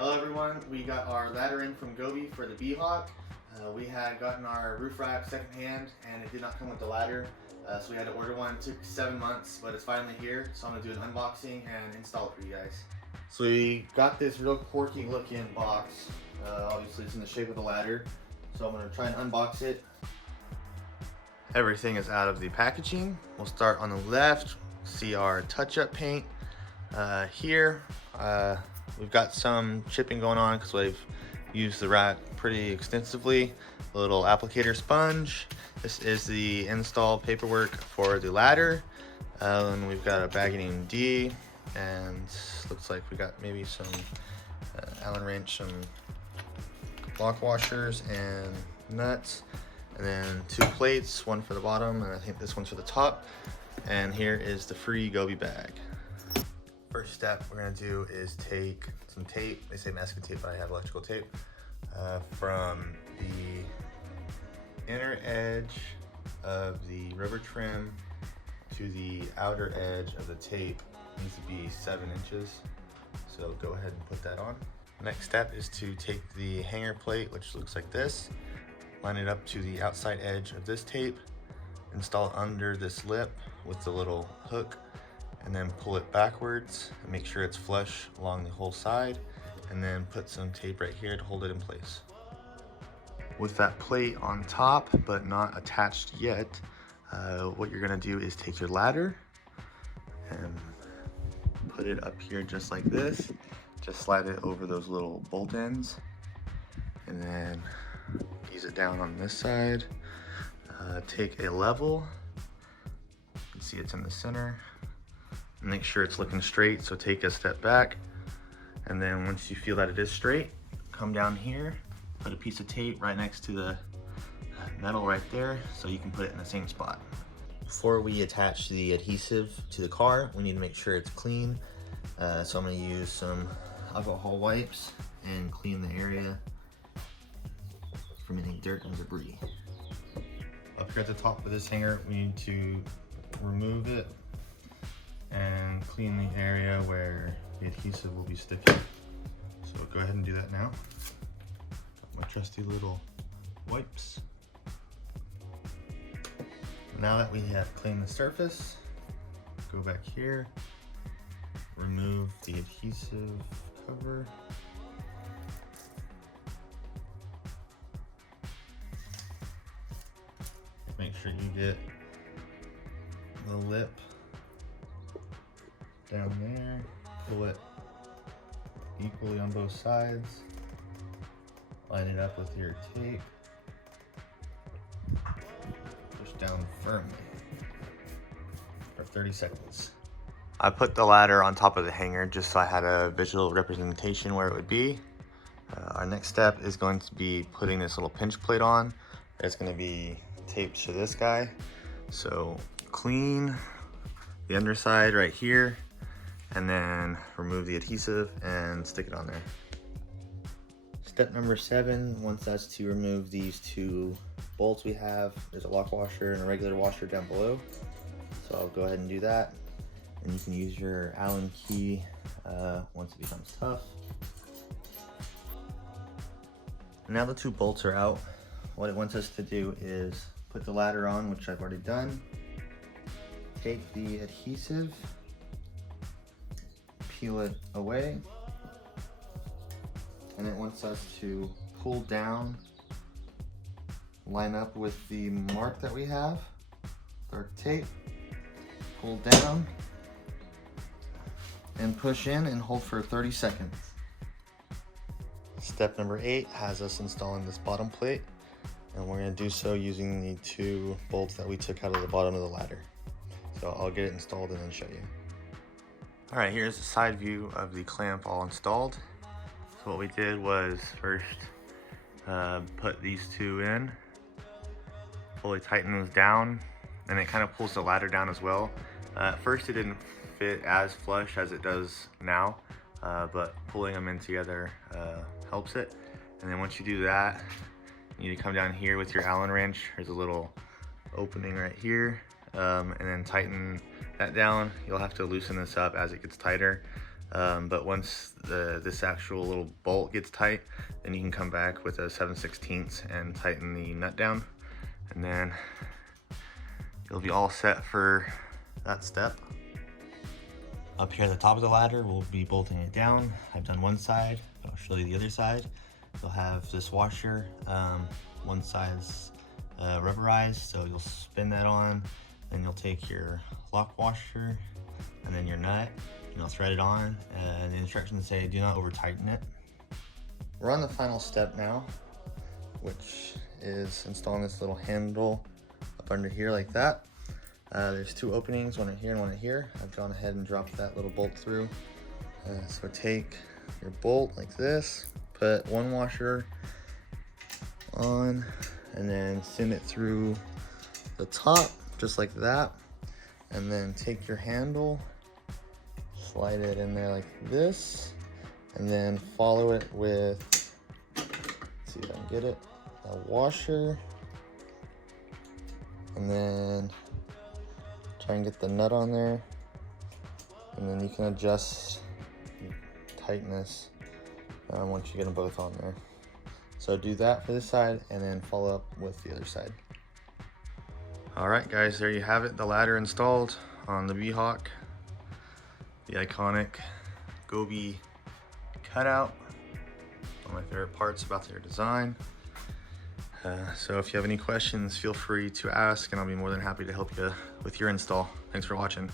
Hello everyone, we got our ladder in from Gobi for the WK2. We had gotten our roof rack secondhand and it did not come with the ladder, so we had to order one. It took 7 months, but it's finally here, so I'm going to do an unboxing and install it for you guys. So we got this real quirky looking box. Obviously it's in the shape of the ladder, so I'm going to try and unbox it. Everything is out of the packaging. We'll start on the left, see our touch-up paint. Here, we've got some chipping going on because we've used the rack pretty extensively. A little applicator sponge. This is the install paperwork for the ladder. And we've got a baggie named D, and looks like we got maybe some Allen wrench, some lock washers and nuts, and then 2 plates, one for the bottom and I think this one's for the top. And here is the free Gobi bag. First step we're going to do is take some tape. They say masking tape, but I have electrical tape. From the inner edge of the rubber trim to the outer edge of the tape needs to be 7 inches. So go ahead and put that on. Next step is to take the hanger plate, which looks like this, line it up to the outside edge of this tape, install it under this lip with the little hook, and then pull it backwards and make sure it's flush along the whole side, and then put some tape right here to hold it in place. With that plate on top but not attached yet, what you're gonna do is take your ladder and put it up here just like this. Just slide it over those little bolt ends and then ease it down on this side. Take a level, you can see it's in the center. Make sure it's looking straight, so take a step back, and then once you feel that it is straight, come down here, put a piece of tape right next to the metal right there so you can put it in the same spot. Before we attach the adhesive to the car, we need to make sure it's clean, so I'm going to use some alcohol wipes and clean the area from any dirt and debris. Up here at the top of this hanger, we need to remove it and clean the area where the adhesive will be sticking. So go ahead and do that now. Got my trusty little wipes. Now that we have cleaned the surface, go back here, remove the adhesive cover. Make sure you get the lip down there, pull it equally on both sides, line it up with your tape, push down firmly for 30 seconds. I put the ladder on top of the hanger just so I had a visual representation where it would be. Our next step is going to be putting this little pinch plate on. It's going to be taped to this guy. So clean the underside right here, and then remove the adhesive and stick it on there. Step number 7, once that's to remove these 2 bolts we have. There's a lock washer and a regular washer down below. So I'll go ahead and do that. And you can use your Allen key once it becomes tough. Now the 2 bolts are out. What it wants us to do is put the ladder on, which I've already done. Take the adhesive, peel it away, and it wants us to pull down, line up with the mark that we have, our tape, pull down, and push in and hold for 30 seconds. Step number 8 has us installing this bottom plate, and we're going to do so using the 2 bolts that we took out of the bottom of the ladder. So I'll get it installed and then show you. All right, here's the side view of the clamp all installed. So what we did was first put these 2 in, fully tighten those down, and it kind of pulls the ladder down as well. At first it didn't fit as flush as it does now, but pulling them in together helps it. And then once you do that, you need to come down here with your Allen wrench. There's a little opening right here, and then tighten that down. You'll have to loosen this up as it gets tighter. But once this actual little bolt gets tight, then you can come back with a 7/16 and tighten the nut down, and then you'll be all set for that step. Up here at the top of the ladder, we'll be bolting it down. I've done one side, but I'll show you the other side. You'll have this washer, one side's rubberized, so you'll spin that on, then you'll take your lock washer and then your nut, and you'll thread it on, and the instructions say do not over tighten it. We're on the final step now, which is installing this little handle up under here like that. There's two openings, one in here and one in here. I've gone ahead and dropped that little bolt through. So take your bolt like this, put one washer on, and then send it through the top, just like that. And then take your handle, slide it in there like this, and then follow it with, let's see if I can get it, a washer, and then try and get the nut on there, and then you can adjust tightness once you get them both on there. So do that for this side and then follow up with the other side. All right guys, there you have it, the ladder installed on the WK2, the iconic Gobi cutout. One of my favorite parts about their design. So if you have any questions, feel free to ask, and I'll be more than happy to help you with your install. Thanks for watching.